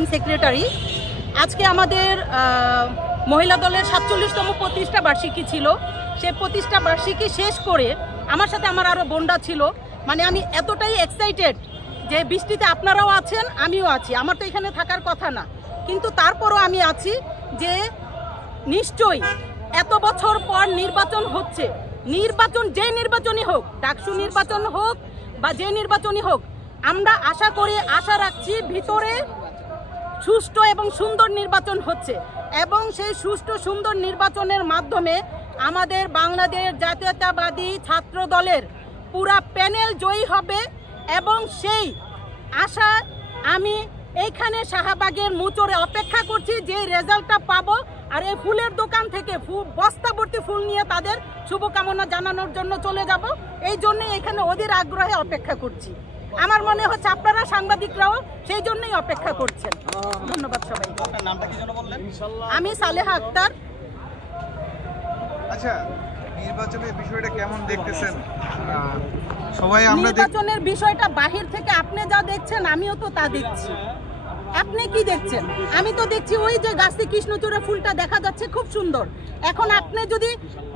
Organising secretary. আজকে আমাদের মহিলা দলের ৪৭তম প্রতিষ্ঠা বার্ষিকী ছিল। সেই প্রতিষ্ঠা বার্ষিকী শেষ করে আমার সাথে আমার আরও বোনরা ছিল। মানে আমি এতটাই এক্সাইটেড যে বৃষ্টিতে আপনারাও আছেন, আমিও আছি। আমার তো এখানে থাকার কথা না, কিন্তু তারপরও আমি আছি যে নিশ্চয়ই এত বছর পর নির্বাচন হচ্ছে। নির্বাচন যে নির্বাচনই হোক, ডাকসু নির্বাচন হোক বা যে নির্বাচনই হোক, আমরা আশা রাখছি ভিতরে সুষ্ঠু এবং সুন্দর নির্বাচন হচ্ছে এবং সেই সুষ্ঠু সুন্দর নির্বাচনের মাধ্যমে আমাদের বাংলাদেশ জাতীয়তাবাদী ছাত্র দলের পুরা প্যানেল জয়ী হবে এবং সেই আশা আমি এইখানে শাহবাগের মুচরে অপেক্ষা করছি যে রেজাল্টটা পাবো। আর এই ফুলের দোকান থেকে বস্তা ভর্তি ফুল নিয়ে তাদের শুভকামনা জানানোর জন্য চলে যাব। এই জন্যই এখানে অধীর আগ্রহে অপেক্ষা করছি। আমার মনে হচ্ছে আপনারা সাংবাদিকরাও সেই জন্যই অপেক্ষা করছেন। ধন্যবাদ সবাই। আমি সালেহা আক্তার। আচ্ছা, নির্বাচনের বিষয়টা কেমন দেখতেছেন? নির্বাচনের বিষয়টা বাহির থেকে আপনি যা দেখছেন আমিও তো তা দেখছি। আপনি কি দেখছেন? আমি তো দেখছি ওই যে গাছে কৃষ্ণচূড়া ফুলটা দেখা যাচ্ছে, খুব সুন্দর। এখন আপনি যদি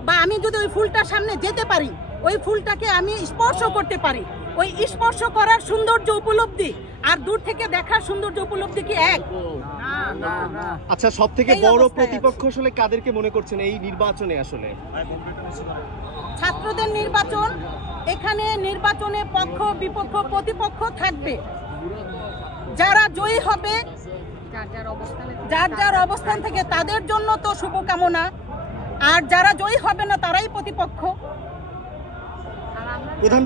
বা আমি যদি ওই ফুলটার সামনে যেতে পারি, ওই ফুলটাকে আমি স্পর্শ করতে পারি, ওই স্পর্শ করার সৌন্দর্য উপলব্ধি আর দূর থেকে দেখার সৌন্দর্য উপলব্ধি কি এক? আচ্ছা, সব থেকে বড় প্রতিপক্ষ আসলে কাদেরকে মনে করছেন এই নির্বাচনে? আসলে ছাত্রদের নির্বাচন, এখানে নির্বাচনে পক্ষ বিপক্ষ প্রতিপক্ষ থাকবে। যারা জয়ী হবে যার যার অবস্থান থেকে তাদের জন্য তো শুভকামনা, আর যারা জয়ী হবে না তারাই প্রতিপক্ষ। প্রধান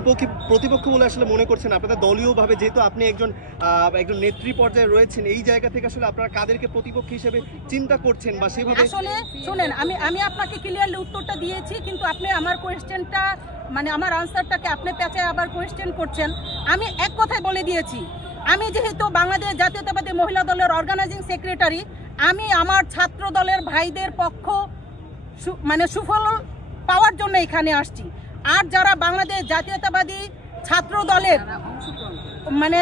প্রতিপক্ষ বলে আসলে মনে করছেন আপনাদের দলীয় ভাবে, যেহেতু আপনি একজন নেত্রী পর্যায়ে রয়েছেন, এই জায়গা থেকে আসলে আপনারা কাদেরকে প্রতিপক্ষ হিসেবে চিন্তা করছেন বা সেভাবে? আসলে শুনেন, আমি আপনাকে ক্লিয়ারলি উত্তরটা দিয়েছি, কিন্তু আপনি আমার কোয়েশ্চেনটা মানে আমার আনসারটাকে আপনি পেঁচায় আবার কোয়েশ্চেন করছেন। আমি এক কথায় বলে দিয়েছি, আমি যেহেতু বাংলাদেশ জাতীয়তাবাদী মহিলা দলের অর্গানাইজিং সেক্রেটারি, আমি আমার ছাত্র দলের ভাইদের পক্ষ মানে সুফল পাওয়ার জন্য এখানে আসছি। আর যারা বাংলাদেশ জাতীয়তাবাদী ছাত্র দলের মানে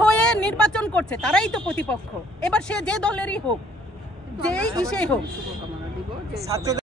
হয়ে নির্বাচন করছে তারাই তো প্রতিপক্ষ। এবার সে যে দলেরই হোক, যেই হোক।